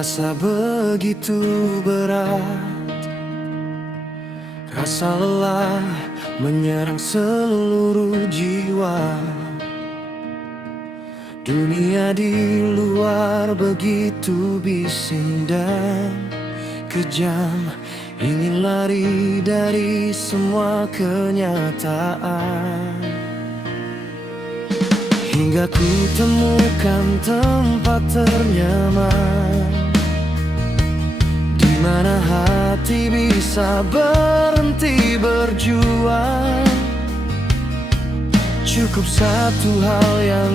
Terasa begitu berat, rasa lelah menyerang seluruh jiwa. Dunia di luar begitu bising dan kejam, ingin lari dari semua kenyataan. Hingga ku temukan tempat ternyaman, di mana hati bisa berhenti berjuang. Cukup satu hal yang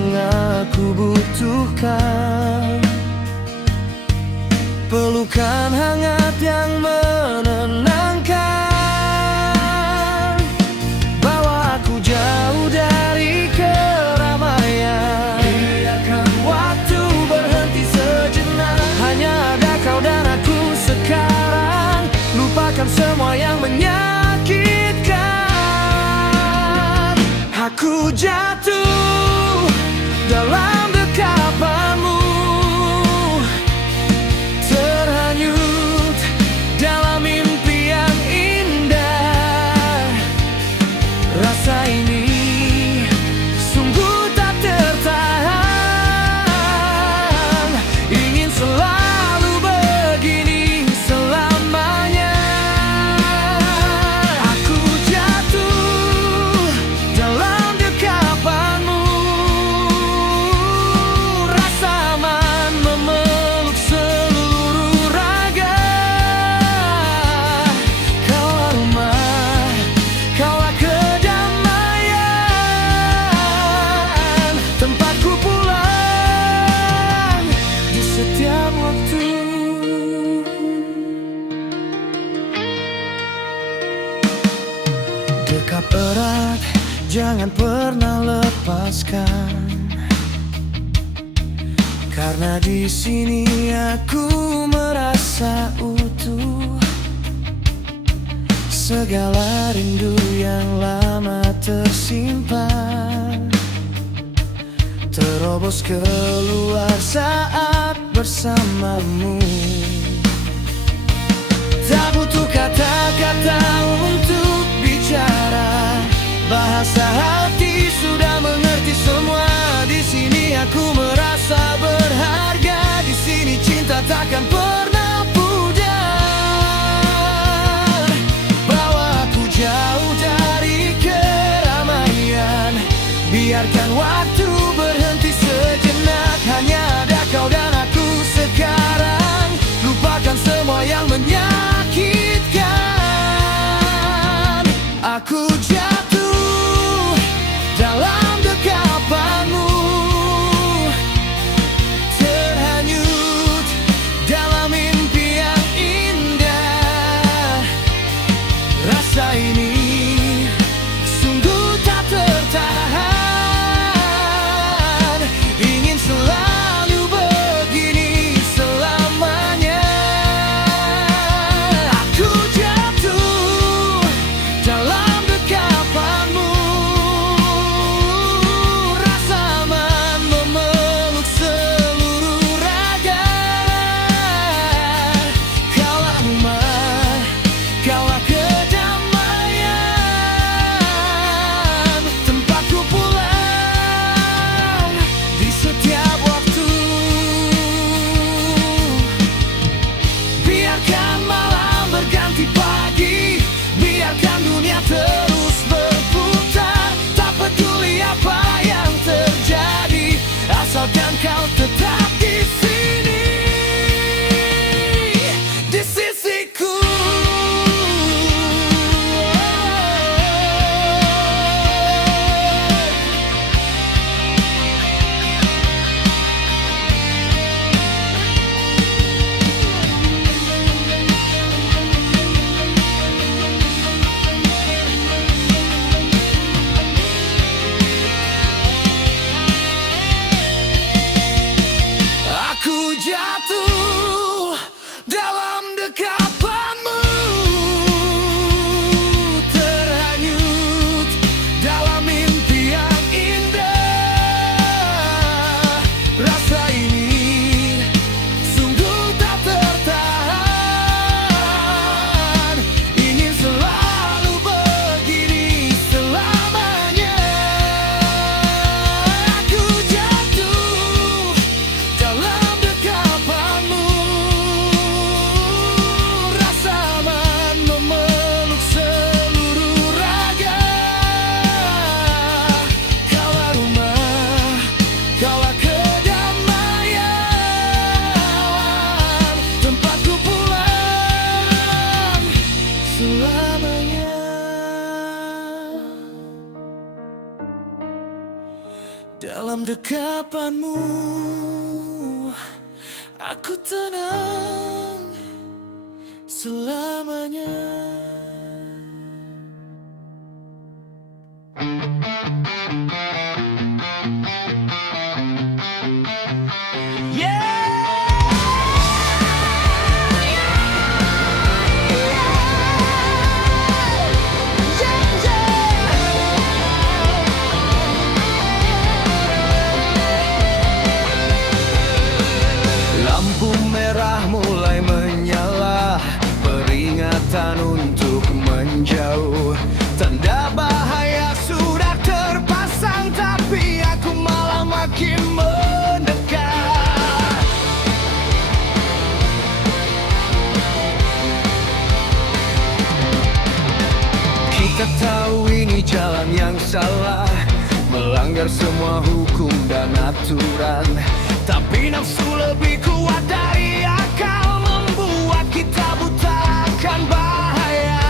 aku butuhkan, pelukan hangat yang menenangkan. Bawa aku jauh dari keramaian, biarkan waktu berhenti sejenak. Hanya ada kau dan aku sekarang, lupakan semua yang menyakitkan. Aku jatuh dalam dekapanmu, terhanyut dalam mimpi yang indah. Rasa ini sungguh tak tertahan, ingin selalu begini selamanya. Aku jatuh dalam dekapanmu, rasa aman memeluk seluruh raga. Kaulah rumah, kaulah kedamaian, tempatku pulang di setiap waktu. Dekat erat, jangan pernah lepaskan, karena di sini aku merasa utuh. Segala rindu yang lama tersimpan terobos keluar saat bersamamu. Tak butuh kata-kata untuk bicara, bahasa hati sudah mengerti semua. Di sini aku merasa berharga, di sini cinta takkan pernah pudar. Bawa aku jauh dari keramaian, biarkan waktu berhenti sejenak. Hanya ada kau dan aku sekarang, Dalam dekapanmu aku tenang selamanya. Lampu merah mulai menyala, peringatan untuk menjauh. Tanda bahaya sudah terpasang, tapi aku malah makin mendekat. Kita tahu ini jalan yang salah, melanggar semua hukum dan aturan. Tapi nafsu lebih kuat dari akal, membuat kita buta akan bahaya.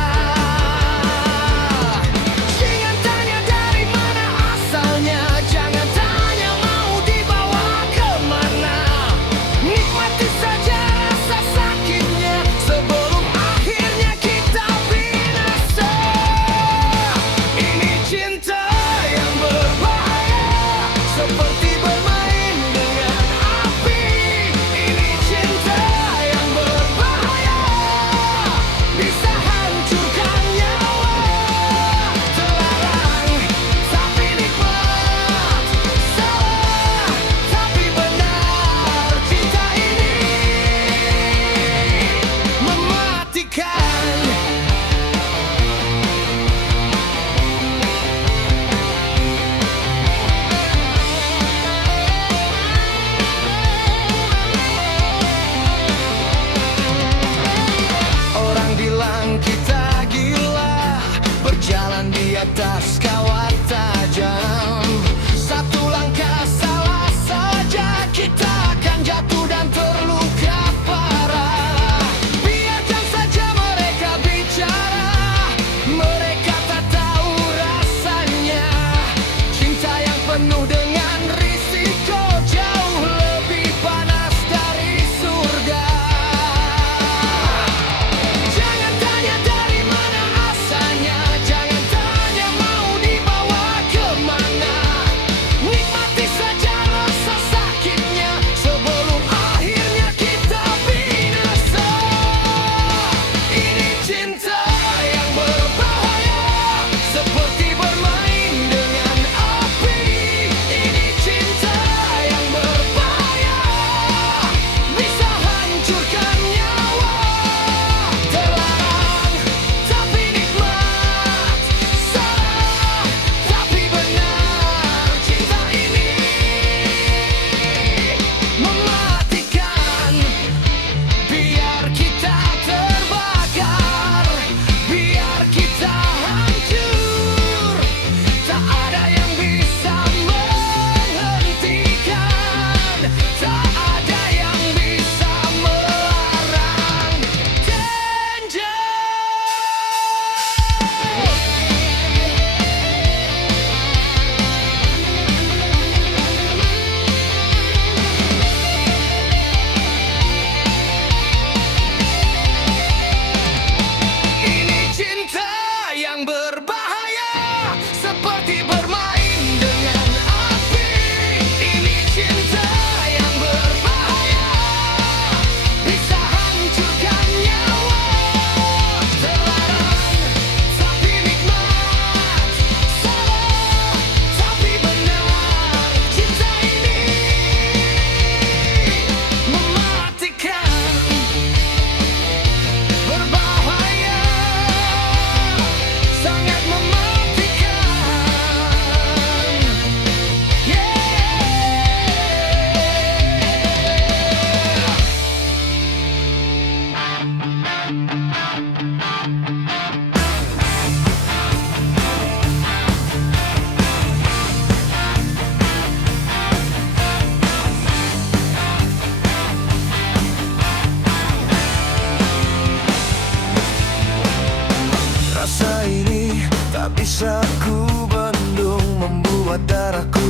Jangan tanya dari mana asalnya, jangan tanya mau dibawa kemana. Nikmati saja rasa sakitnya sebelum akhirnya kita binasa. Ini cinta yang berbahaya, seperti bermain dengan api. Ini cinta yang berbahaya, bisa hancurkan nyawa. Terlarang tapi nikmat, salah tapi benar. Cinta ini mematikan. Orang bilang kita gila, berjalan di atas kawat tajam. Satu langkah salah saja, kita akan jatuh dan terluka parah. Biarkan saja mereka bicara, mereka tak tahu rasanya. Cinta yang penuh dengan risiko jauh lebih panas dari surga. Jangan tanya dari mana asalnya, jangan tanya mau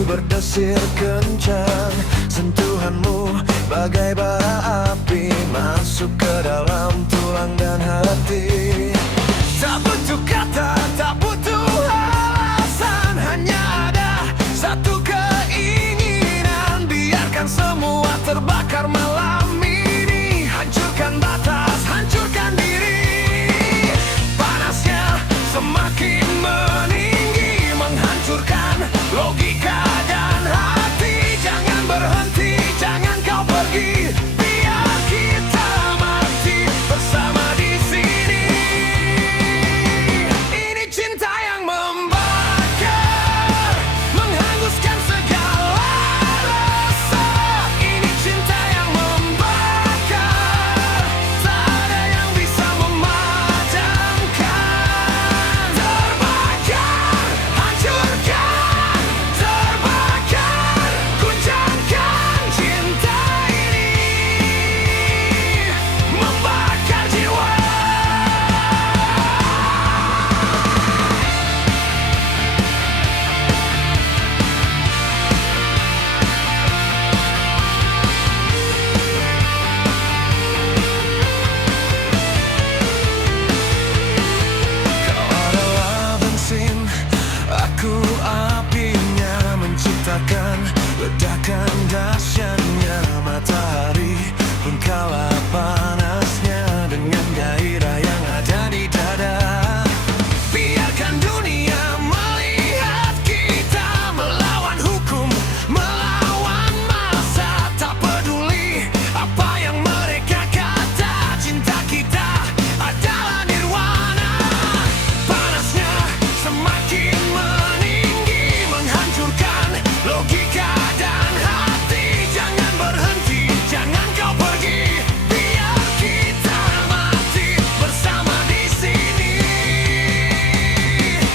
berdesir kencang. Sentuhanmu bagai bara api masuk ke dalam tulang dan hati. Tak butuh kata, tak butuh alasan, hanya ada satu keinginan. Biarkan semua terbakar malam ini. Hancurkan batas, hancurkan diri. Panasnya semakin meninggi, menghancurkan logika dan hati. Jangan berhenti, jangan kau pergi. Biar kita mati bersama di sini. Ini cinta yang membakar, menghanguskan segala rasa. Ini cinta yang membakar, tak ada yang bisa memadamkan. Terbakar, hancurkan, terbakar, guncangkan cinta ini, membakar jiwa. Kau adalah bensin, aku apinya, menciptakan ledakan dahsyatnya. Matahari pun kalah panasnya dengan gairah yang ada di dada. Biarkan dunia melihat kita melawan hukum, melawan masa. Tak peduli apa yang mereka kata, cinta kita adalah nirwana. Panasnya semakin meninggi, menghancurkan logika dan hati. Jangan berhenti, jangan kau pergi. Biar kita mati bersama di sini.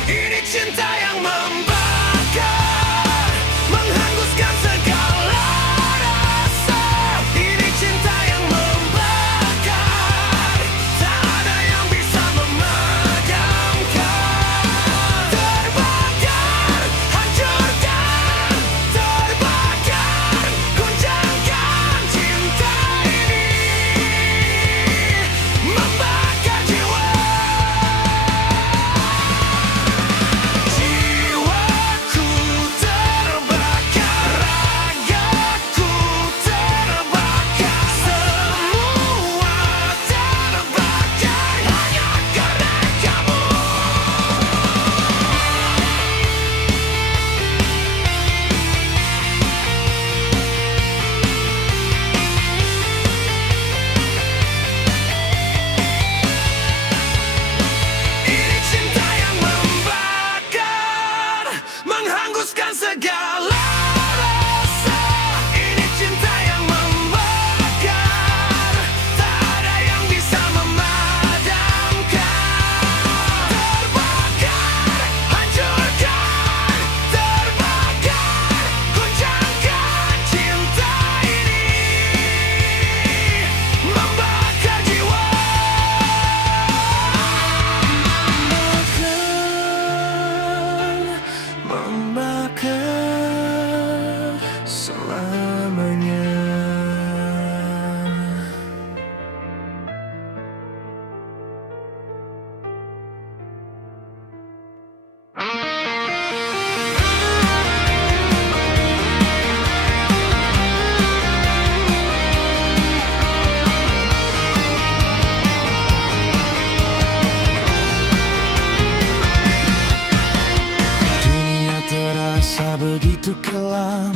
Ini cinta yang membakar, menghanguskan segala rasa. Ini cinta yang membakar, tak ada yang bisa memadamkan. Terbakar, hancurkan, terbakar, guncangkan cinta ini, membakar jiwa. Jiwaku terbakar, ragaku terbakar, semua terbakar hanya karena kamu. Ini cinta yang membakar, menghanguskan segala rasa. Ini cinta yang membakar, tak ada yang bisa memadamkan. Terbakar, hancurkan, terbakar, guncangkan cinta ini, membakar jiwa. Membakar selamanya. Dunia terasa begitu kelam,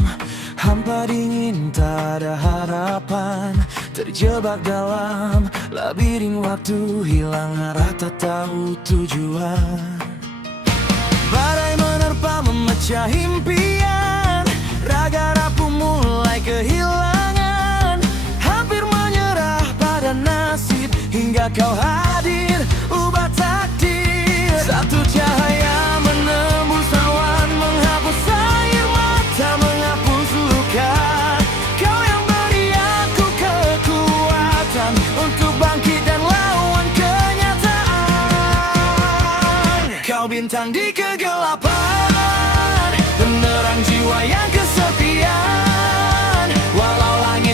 hampa dingin, tak ada harapan. Terjebak dalam labirin waktu, hilang arah, tak tahu tujuan. Badai menerpa, memecah impian, raga rapuh mulai kehilangan. Hampir menyerah pada nasib, hingga kau hadir, ubah takdir. Satu cahaya menembus awan, menghapus air mata, menghapus luka. Kau yang beri aku kekuatan untuk bangkit dan lawan kenyataan. Kau bintang di kegelapan, penerang jiwa yang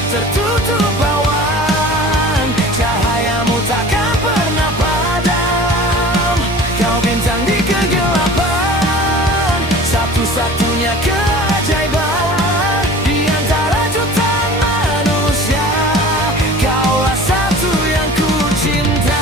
langit tertutup awan, cahayamu takkan pernah padam. Kau bintang di kegelapan, satu-satunya keajaiban di antara jutaan manusia. Kaulah satu yang ku cinta.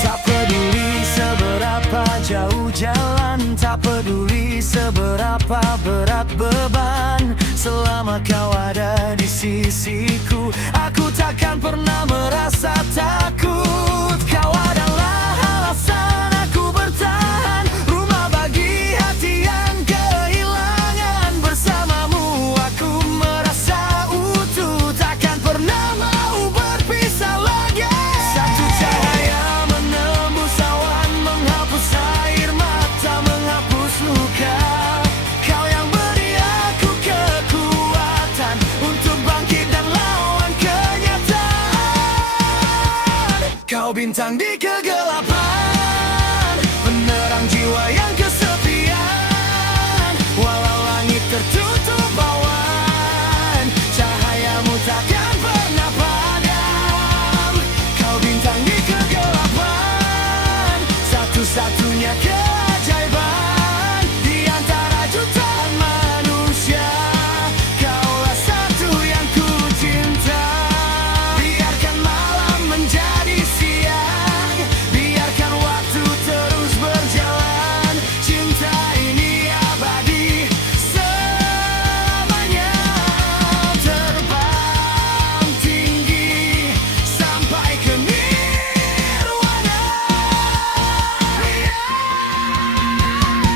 Tak peduli seberapa jauh jalan, tak peduli seberapa berat beban, selama kau ada di sisiku, aku takkan pernah merasa takut. Kau adalah alasan aku bertahan, rumah bagi hati yang kehilangan. Bersamamu aku merasa utuh, takkan pernah mau berpisah lagi. Satu cahaya menembus awan, menghapus air mata, menghapus luka. Kau yang beri aku kekuatan untuk bangkit dan lawan kenyataan. Kau bintang di kegelapan, penerang jiwa yang kesepian. Walau langit tertutup awan, cahayamu takkan pernah padam. Kau bintang di kegelapan, satu-satunya keajaiban di antara jutaan manusia. Kaulah satu yang ku cinta. Biarkan malam menjadi siang, biarkan waktu terus berjalan. Cinta ini abadi selamanya, terbang tinggi sampai ke nirwana.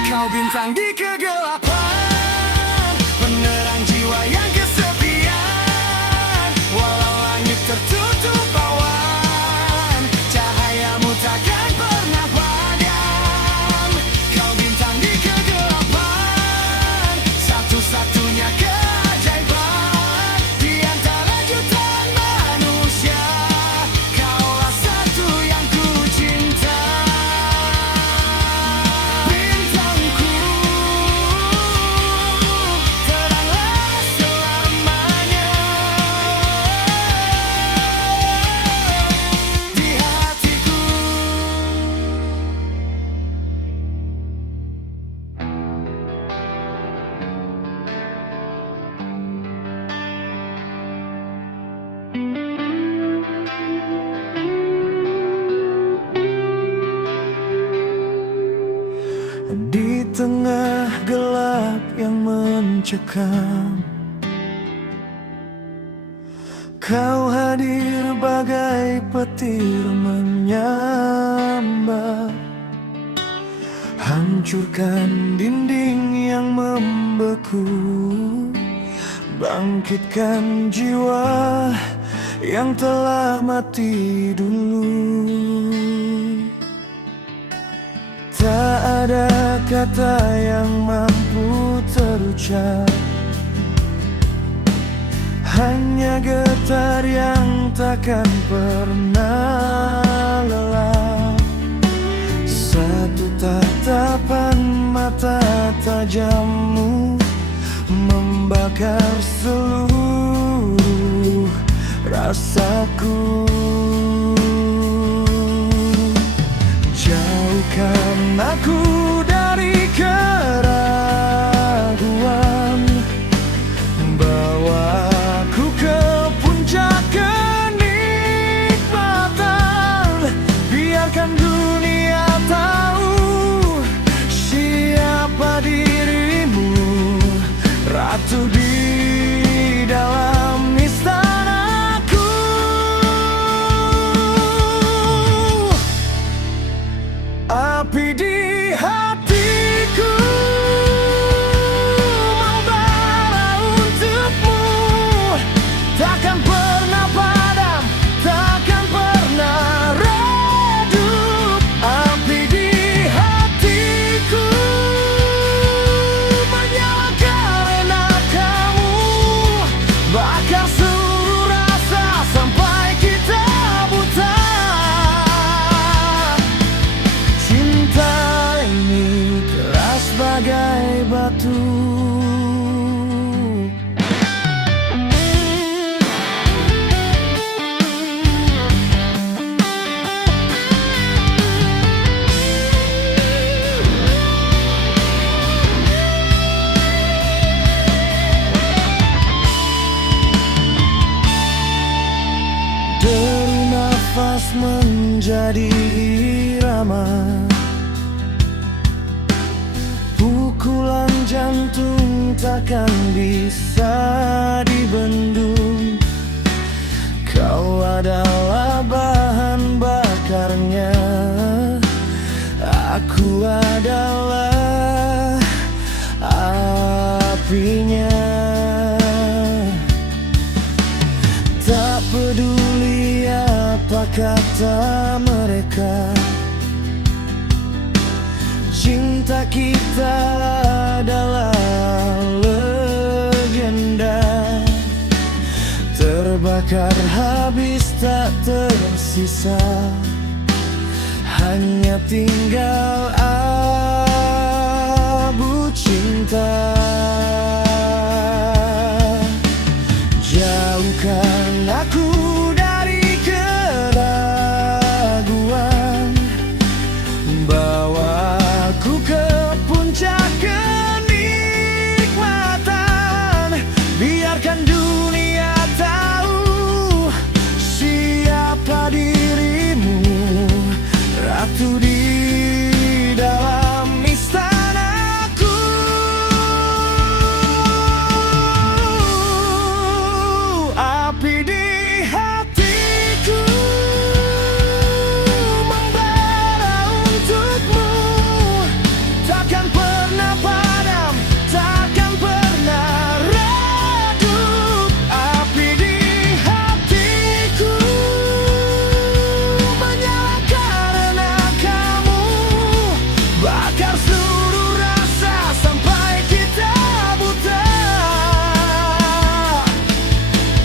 Kau bintang di kegelapan, penerang jiwa yang kesepian. Walau langit tertutup awan, cahayamu takkan pernah padam. Kau bintang di kegelapan, satu-satunya keajaiban di antara jutaan manusia. Kaulah satu yang ku cinta. Bintangku, teranglah selamanya di hatiku. Di tengah gelap yang mencekam, kau hadir bagai petir menyambar, hancurkan dinding yang membeku, bangkitkan jiwa yang telah mati dulu. Tak ada kata yang mampu terucap, hanya getar yang takkan pernah lelah. Satu tatapan mata tajammu membakar seluruh rasaku. Jauhkan aku dari keraguan, bawa aku ke puncak kenikmatan. Biarkan dunia tahu siapa dirimu, ratu di dalam istanaku. Api di hatiku membara untukmu, takkan pernah padam, takkan pernah redup. Api di hatiku menyala karena kamu, bakar seluruh rasa sampai kita bersama. Pukulan jantung takkan bisa dibendung. Kau adalah bahan bakarnya, aku adalah apinya. Tak peduli apa kata mereka, cinta kita adalah legenda. Terbakar habis tak tersisa, hanya tinggal abu cinta. Jauhkan aku dari keraguan, bawa aku ke puncak kenikmatan. Biarkan dunia tahu siapa dirimu, ratu di dalam istanaku. Api di hatiku membara untukmu, takkan pernah padam, takkan pernah redup. Api di hatiku menyala karena kamu, bakar seluruh rasa sampai kita buta.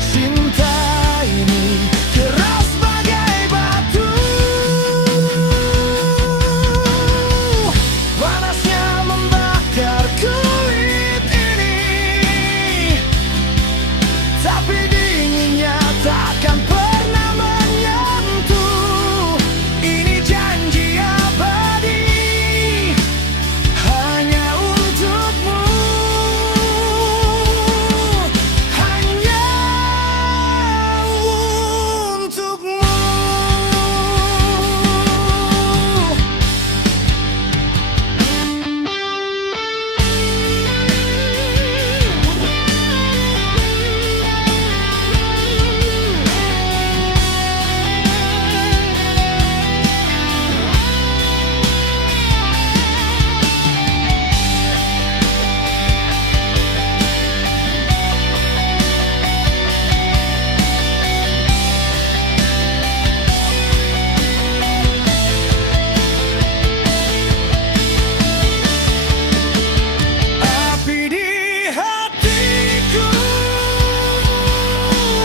Cinta ini keras bagai batu, panasnya membakar kulit ini, tapi dinginnya takkan pernah menyentuh. Ini janji abadi hanya untukmu, hanya untukmu. Api di hatiku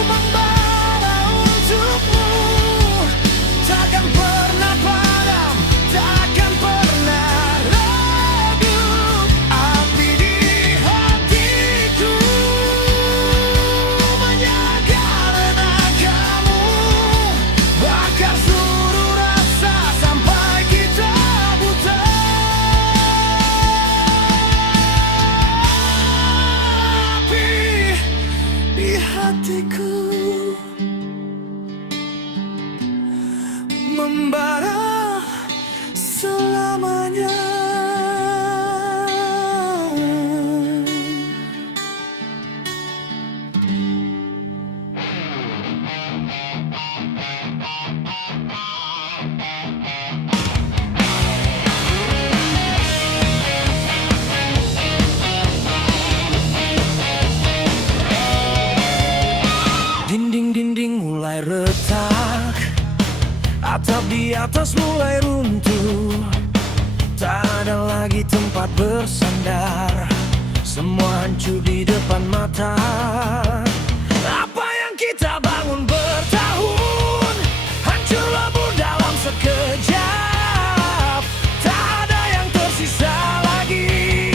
membara untukmu, takkan pernah padam, takkan pernah redup. Api di hatiku menyala karena kamu, bakar seluruh rasa sampai kita buta. Api di hatiku membara selamanya. Dinding-dinding mulai retak, atap di atas mulai runtuh. Tak ada lagi tempat bersandar, semua hancur di depan mata. Apa yang kita bangun bertahun hancur lebur dalam sekejap. Tak ada yang tersisa lagi,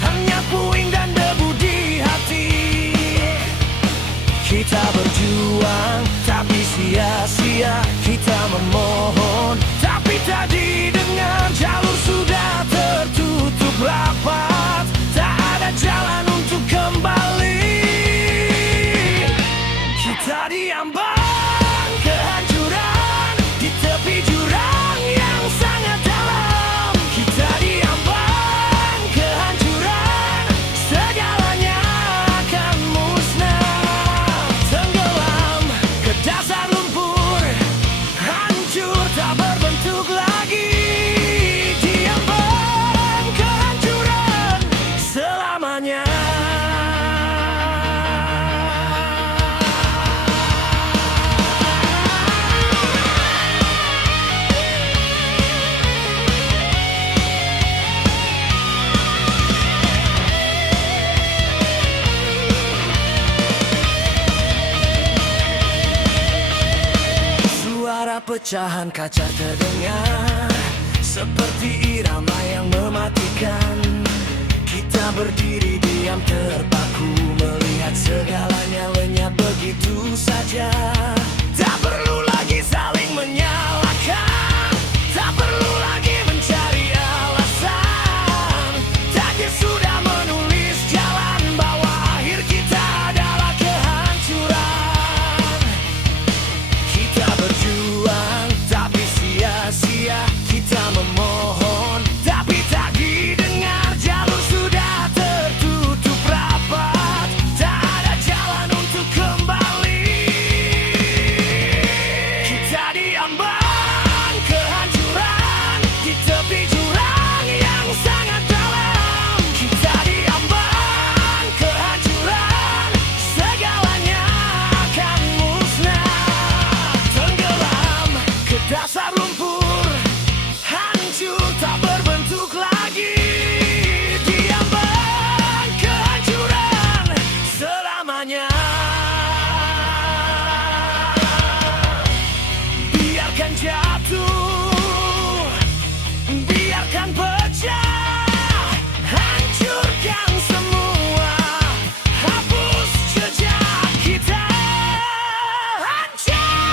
hanya puing dan debu di hati. Kita berjuang tapi sia-sia, kita memohon tapi tak didengar. Jalur sudah tertutup rapat, tak ada jalan untuk kembali. pecahan kaca terdengar seperti irama yang mematikan. Kita berdiri diam terpaku, melihat segalanya lenyap begitu saja. Tak perlu lagi saling menyalahkan, tak perlu lagi mencari alasan. Takdir sudah menulis jalan bahwa akhir kita adalah kehancuran. Kita berjuang tapi sia-sia, kita memohon tapi tak didengar. Jalur sudah tertutup rapat, tak ada jalan untuk kembali. Kita diambang kehancuran di tepi jurang yang sangat dalam. Kita diambang kehancuran, segalanya akan musnah, tenggelam ke dasar lumpur, hancur tak berbentuk lagi. Diambang kehancuran selamanya. Biarkan jatuh, biarkan pecah, hancurkan semua, hapus jejak kita. Hancur.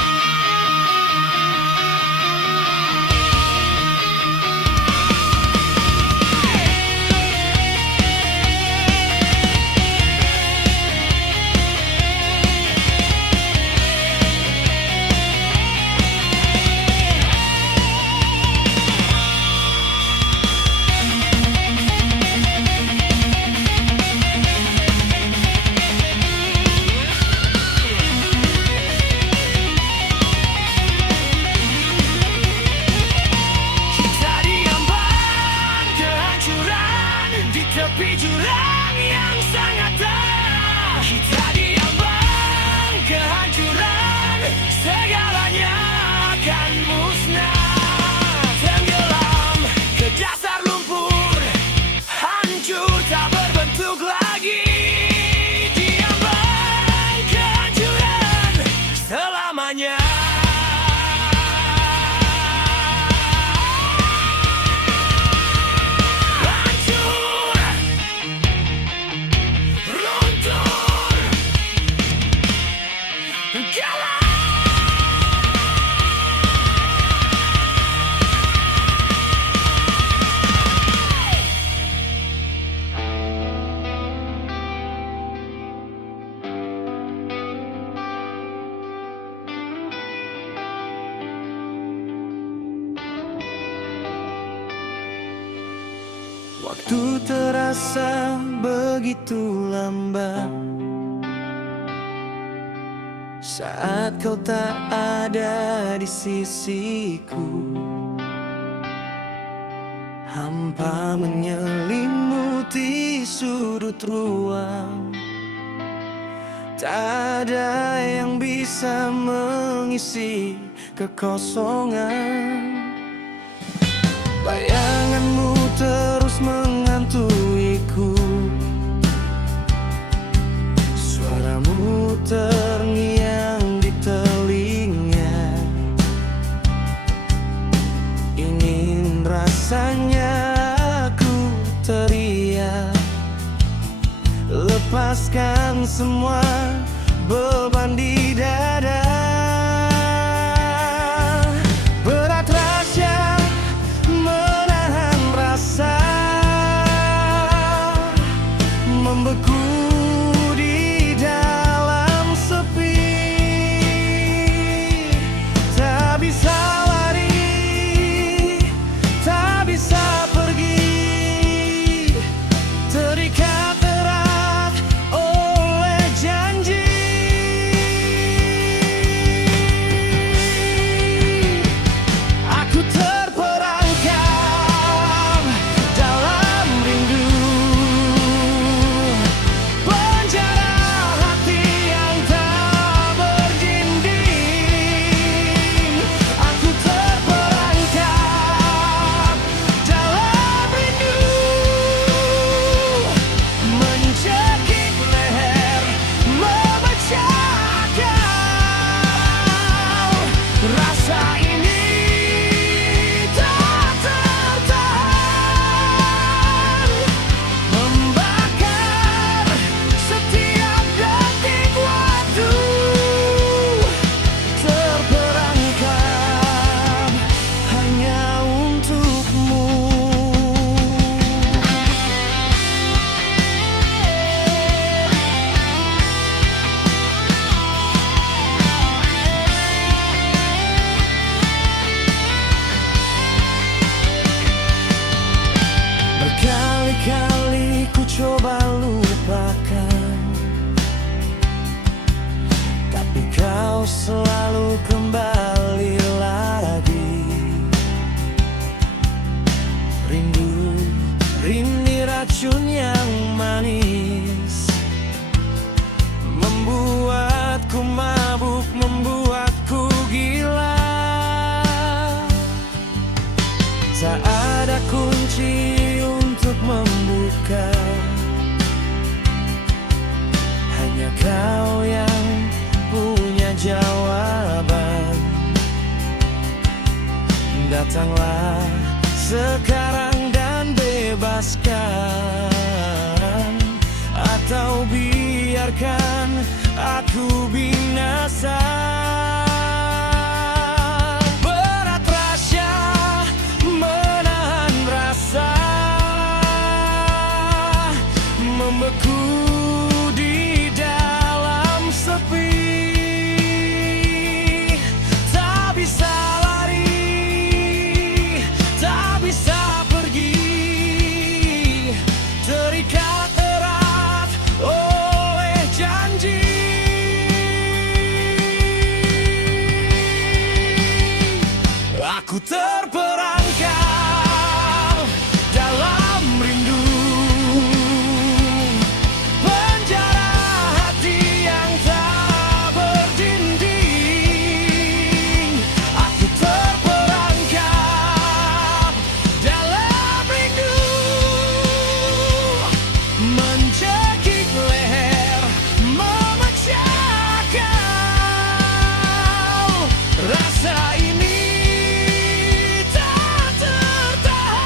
Kita diambang kehancuran di tepi jurang yang sangat dalam. Kita diambang kehancuran, segalanya akan musnah, tenggelam ke dasar lumpur, hancur tak berbentuk lagi. Diambang kehancuran selamanya. Hancur, runtuh, galau. Waktu terasa begitu lambat saat kau tak ada di sisiku. Hampa menyelimuti sudut ruang, tak ada yang bisa mengisi kekosongan. Bayanganmu terus menghantuiku, suaramu terngiang di telinga. Ingin rasanya aku teriak, lepaskan semua beban di dada. Berat rasa menahan rasa, membeku di dalam sepi. Tak bisa lari, tak bisa pergi, terikat erat oleh janji. selalu kembali lagi. Rindu, ini racun yang manis, membuatku mabuk, membuatku gila. Tak ada kunci untuk membuka, hanya kau yang punya jawaban. Datanglah sekarang dan bebaskan, atau biarkan aku binasa. Berat rasa menahan rasa, membeku di dalam sepi. Tak bisa lari, tak bisa pergi, terikat erat oleh janji. Aku terperangkap dalam rindu, penjara hati yang tak berdinding. Aku terperangkap dalam rindu, mencekik leher, memecah kau. Rasa ini tak tertahan,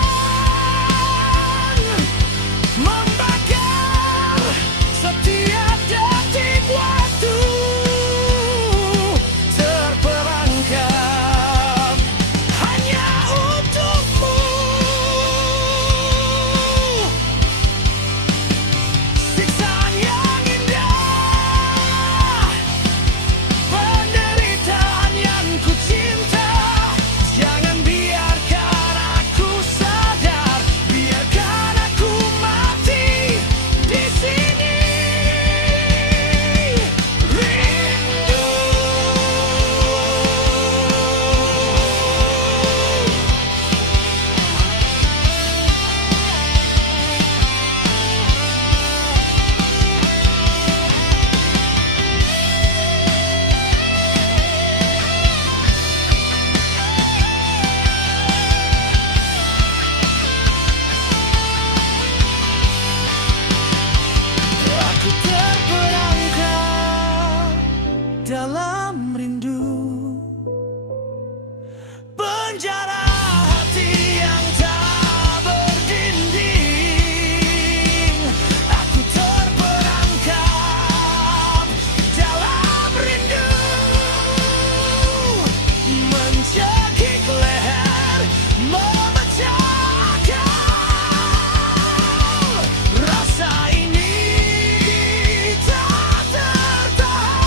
membakar setiap detik waktu. Terperangkap hanya untukmu, siksaan yang indah, penderitaan yang ku cinta. Jangan biarkan aku sadar, biarkan aku mati di sini. Rindu. Aku terperangkap dalam rindu, penjara hati yang tak berdinding. Aku terperangkap dalam rindu, mencekik leher, memecah kau. Rasa ini tak tertahan,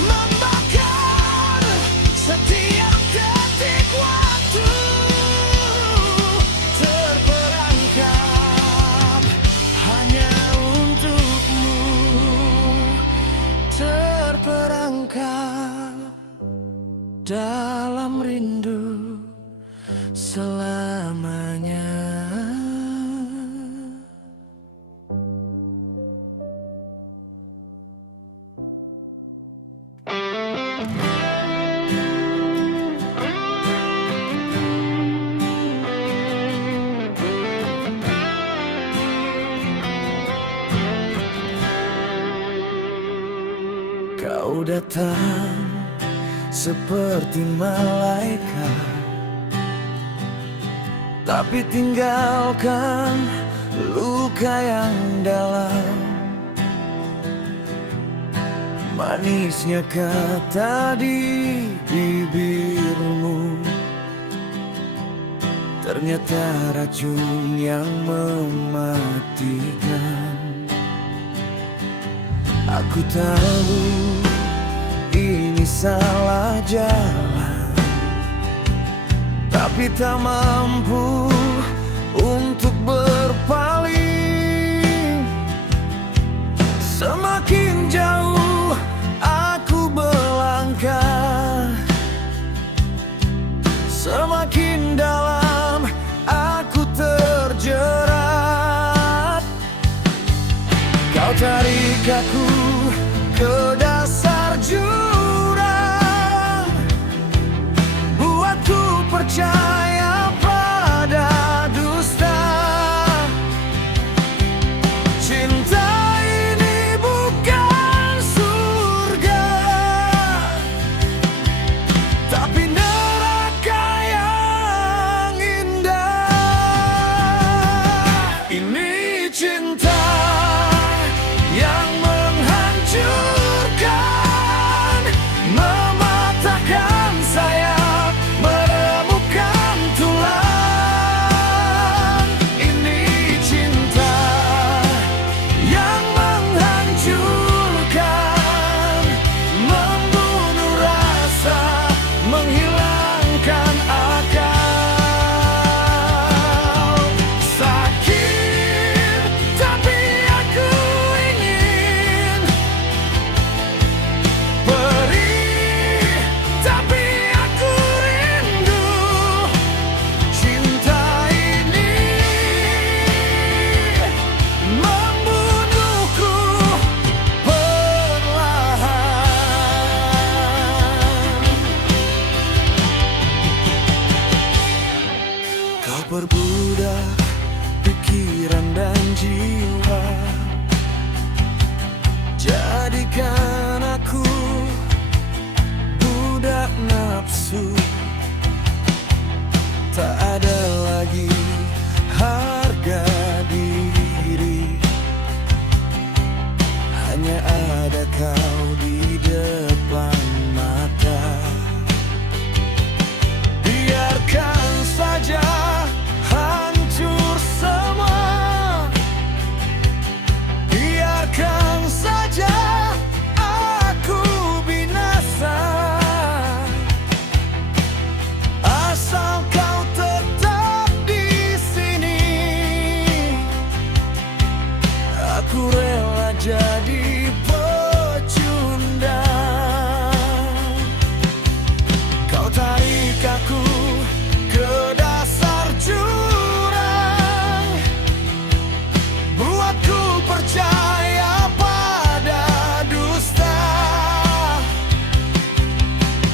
membakar setiap detik waktu. Terperangkap hanya untukmu, terperangkap dalam rindu selamanya. Kau datang seperti malaikat, tapi tinggalkan luka yang dalam. Manisnya kata di bibirmu, ternyata racun yang mematikan. Aku tahu ini salah jalan, tapi tak mampu untuk berpaling. Semakin jauh perbudak pikiran dan jiwa. Jadikan aku budak nafsu. Tak ada lagi harga diri, hanya ada kau di depan mata. Biarkan saja hancur semua, biarkan saja aku binasa, asal kau tetap di sini. Aku rela jadi pecundang. Kau tarik aku ke dasar jurang, buatku percaya pada dusta.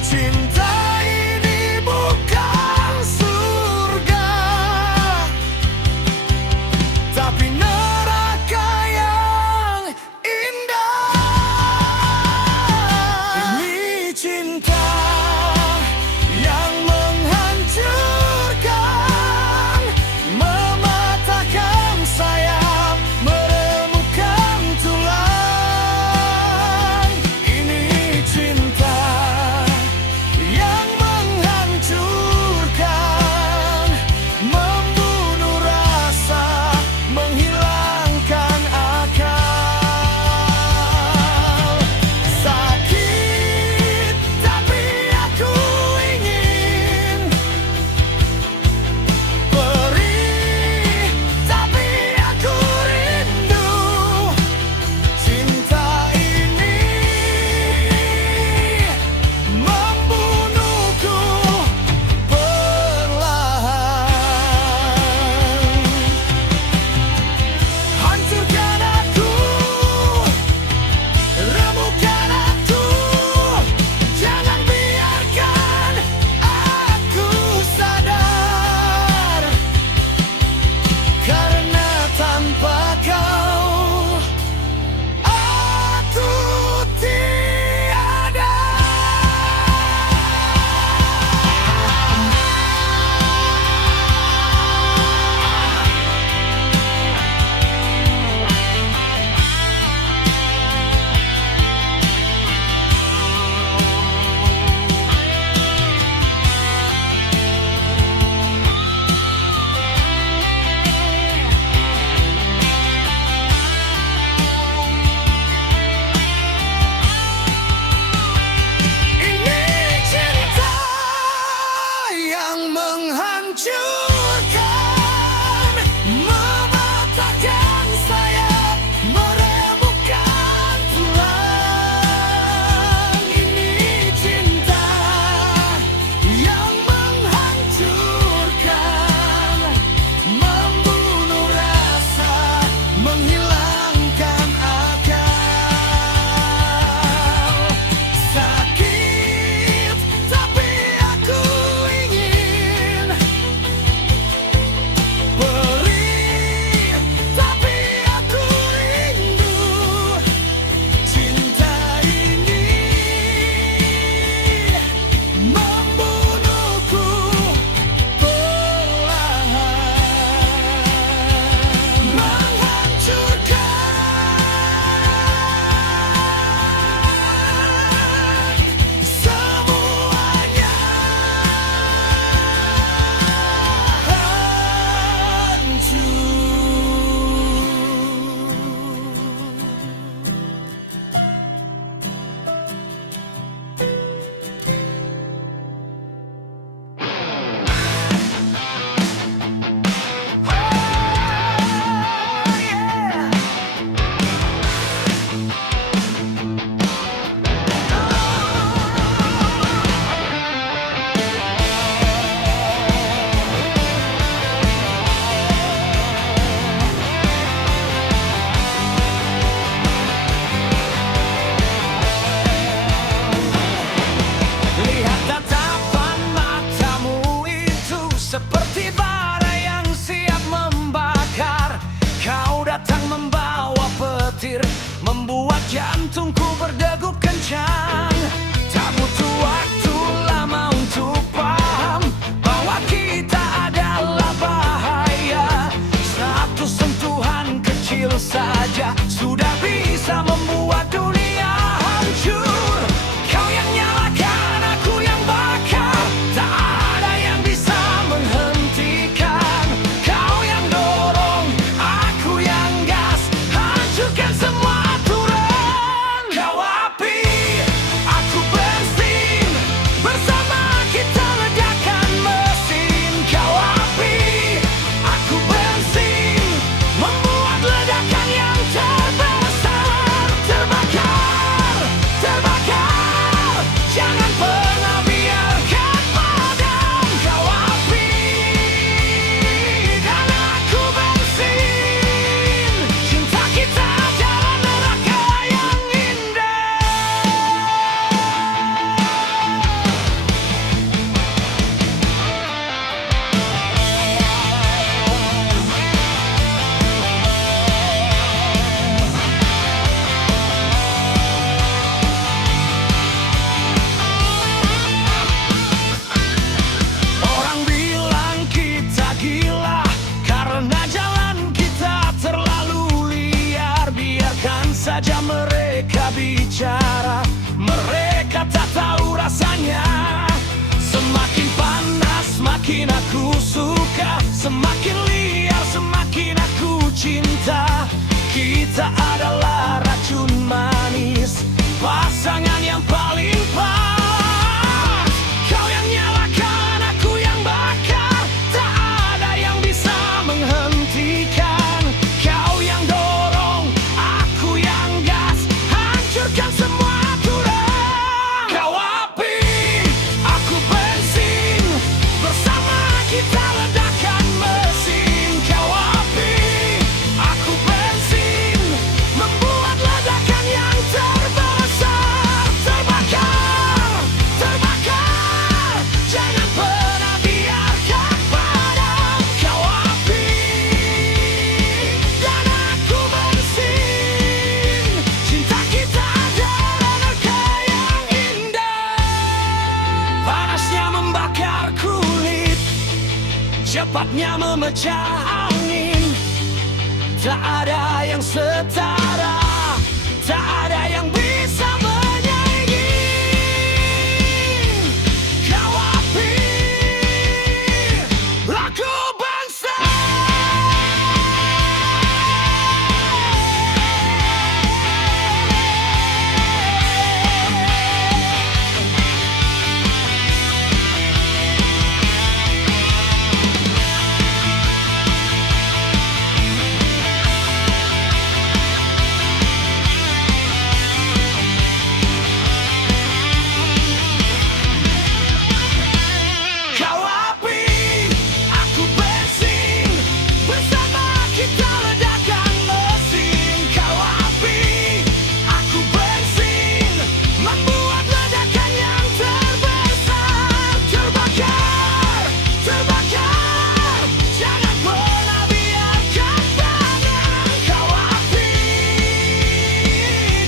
Cinta ini bukan surga, tapi neraka yang indah. Ini cinta yang menghancurkan, mematahkan sayap, meremukkan tulang. Ini cinta yang menghancurkan, membunuh rasa, menghilangkan akal. Sakit tapi aku ingin, perih tapi aku rindu. Cinta ini membunuhku perlahan. Hancurkan aku, remukkan aku, jangan biarkan aku sadar, karena tanpa kau aku tiada. Ini cinta yang menghancurkan, mematahkan sayap, meremukkan tulang. Ini cinta yang menghancurkan, membunuh rasa, menghilangkan akal. Sakit tapi aku ingin, perih tapi aku rindu. Cinta ini membunuhku perlahan, menghancurkan semuanya. Lihat tatapan matamu itu seperti bara kencang. Tak butuh waktu lama untuk paham bahwa kita adalah bahaya. Satu sentuhan kecil saja sudah bisa membuat dunia hancur. Kau yang nyalakan, aku yang bakar, tak ada yang bisa menghentikan. Kau yang dorong, aku yang gas, hancurkan semua aturan. Kau api, aku bensin, bersama kita ledakan mesin. Kau api, aku bensin, membuat ledakan yang terbesar. Terbakar, terbakar, jangan pernah biarkan padam. Kau api dan aku bensin, cinta kita jalan neraka yang indah. Orang bilang kita gila karena jalan kita terlalu liar. Biarkan saja mereka bicara, mereka tak tahu rasanya. Semakin panas semakin aku suka, semakin liar semakin aku cinta. Kita adalah racun manis, pasangan yang paling pas. Kau yang nyalakan, aku yang bakar, tak ada yang bisa menghentikan. Kau yang dorong, aku yang gas, hancurkan semua aturan. Kau api, aku bensin, bersama kita ledakan mesin. Kau api, aku bensin, membuat ledakan yang terbesar. Terbakar, terbakar, jangan pernah biarkan padam. Kau api dan aku bensin, cinta kita adalah neraka yang indah. Panasnya membakar kulit, cepatnya memecah angin. Tak ada yang setara, tak ada yang bisa menyaingi. Kau api, aku bangsa. Kau api, aku bensin, bersama kita ledakan mesin. Kau api, aku bensin, membuat ledakan yang terbesar. Terbakar, terbakar, jangan pernah biarkan padam. Kau api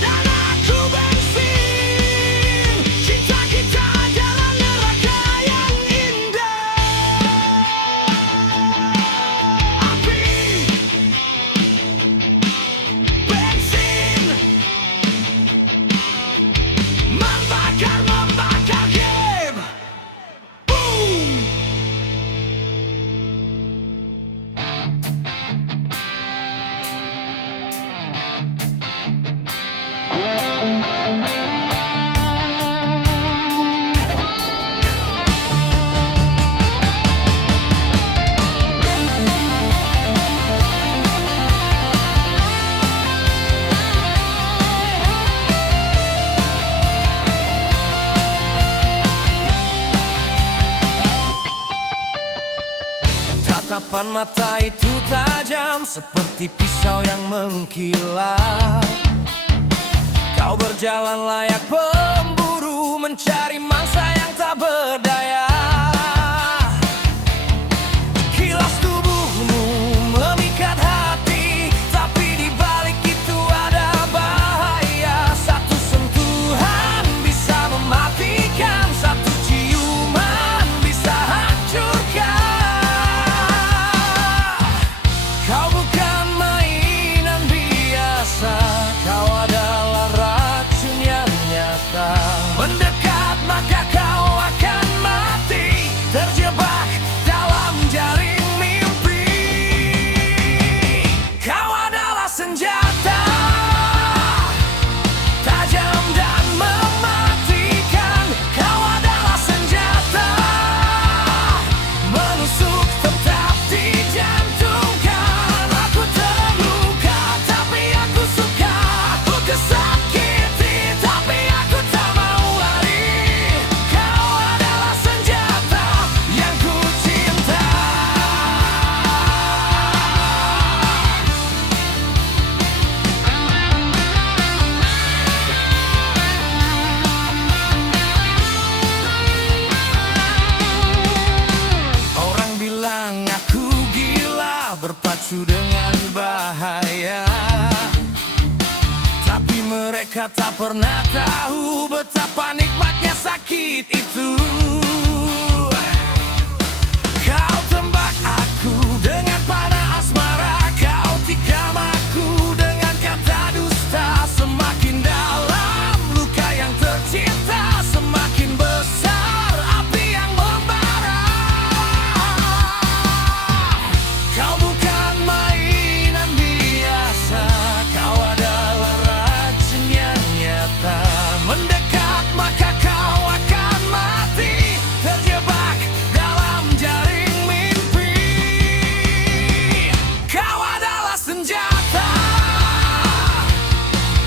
dan aku bensin, cinta kita adalah neraka yang indah. Api, bensin, membakar, membakar game. Boom. Tatapan mata itu tajam seperti pisau yang mengkilat. Kau berjalan layak pemburu mencari mangsa yang tak berdaya. Kilas tubuhmu memikat hati, tapi di balik itu ada bahaya. Satu sentuhan berpacu dengan bahaya. Tapi mereka tak pernah tahu betapa nikmatnya sakit itu. Kau tembak aku dengan panah asmara, kau tikam aku dengan kata dusta. Semakin dalam luka yang tercipta, semakin besar api yang membara. Kau bukan mainan biasa, kau adalah racun yang nyata. Mendekat maka kau akan mati, terjebak dalam jaring mimpi. Kau adalah senjata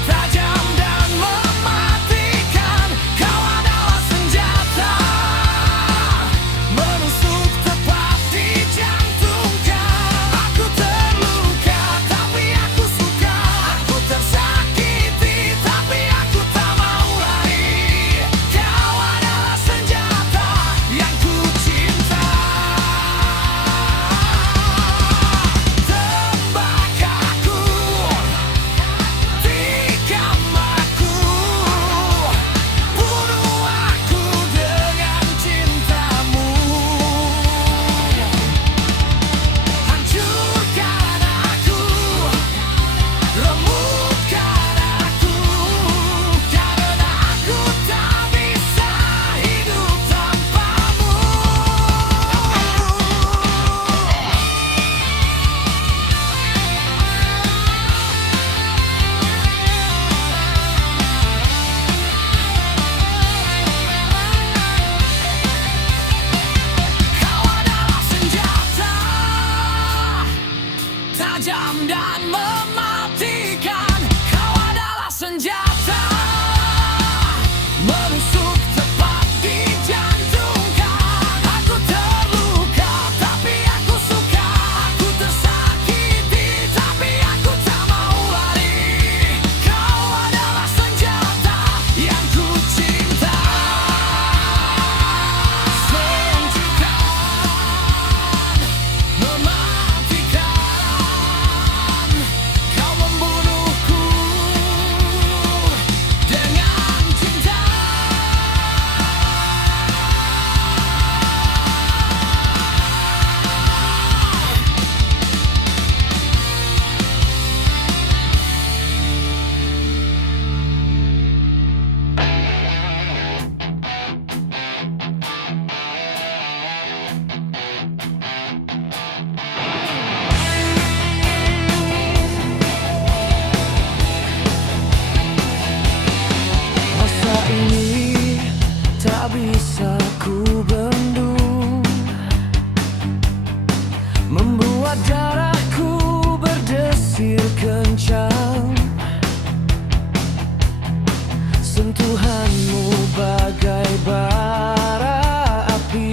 tajam dan mematikan. Kau adalah senjata menusuk tepat di jantungkan. Aku terluka tapi aku suka, aku tersakiti tapi aku tak mau lari. Kau adalah senjata yang ku cinta. Tembak aku, tikam aku, bunuh aku dengan cintamu. Hancurkan aku, remukkan aku, karena aku tak bisa hidup tanpamu. Kau adalah senjata tajam dan mematikan. Kau adalah senjata menusuk tepat di jantungkan. Aku terluka tapi aku suka, aku tersakiti tapi aku tak mau lari. Kau adalah senjata yang ku cinta. Sentuhkan, mematikan. Kau membunuhku dengan cinta. Rasa ini tak bisa ku bendung, membuat darahku berdesir kencang. Sentuhanmu bagai bara api,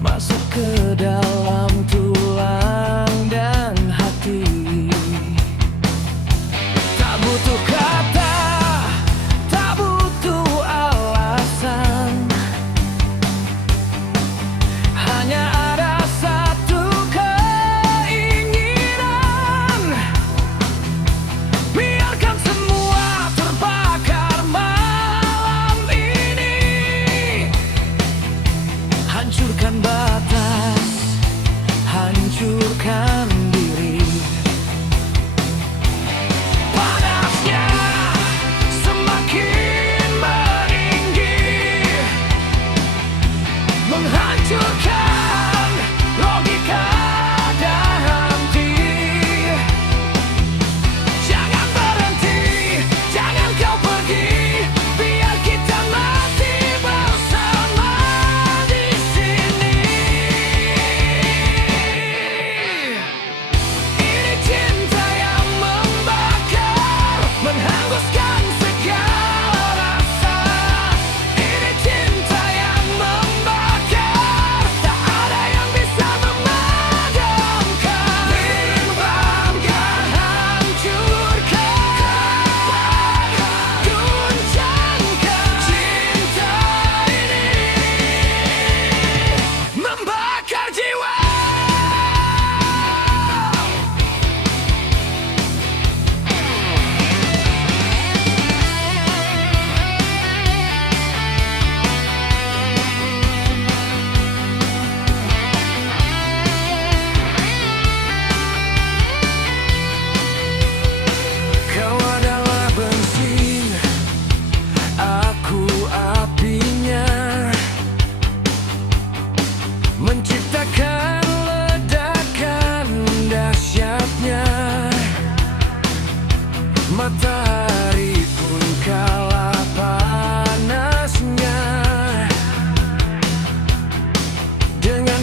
masuk ke dalam tulang dan hati. Tak butuh kata, tak butuh alasan, hanya ada satu keinginan. Biarkan semua terbakar malam ini. Hancurkan batas, hancurkan diri. Panasnya semakin meninggi, menghancurkan logika dan hati. Jangan berhenti, jangan kau pergi, biar kita mati bersama di sini. Ini cinta yang membakar, menghanguskan segala rasa. Ini cinta yang membakar, tak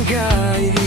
menghargai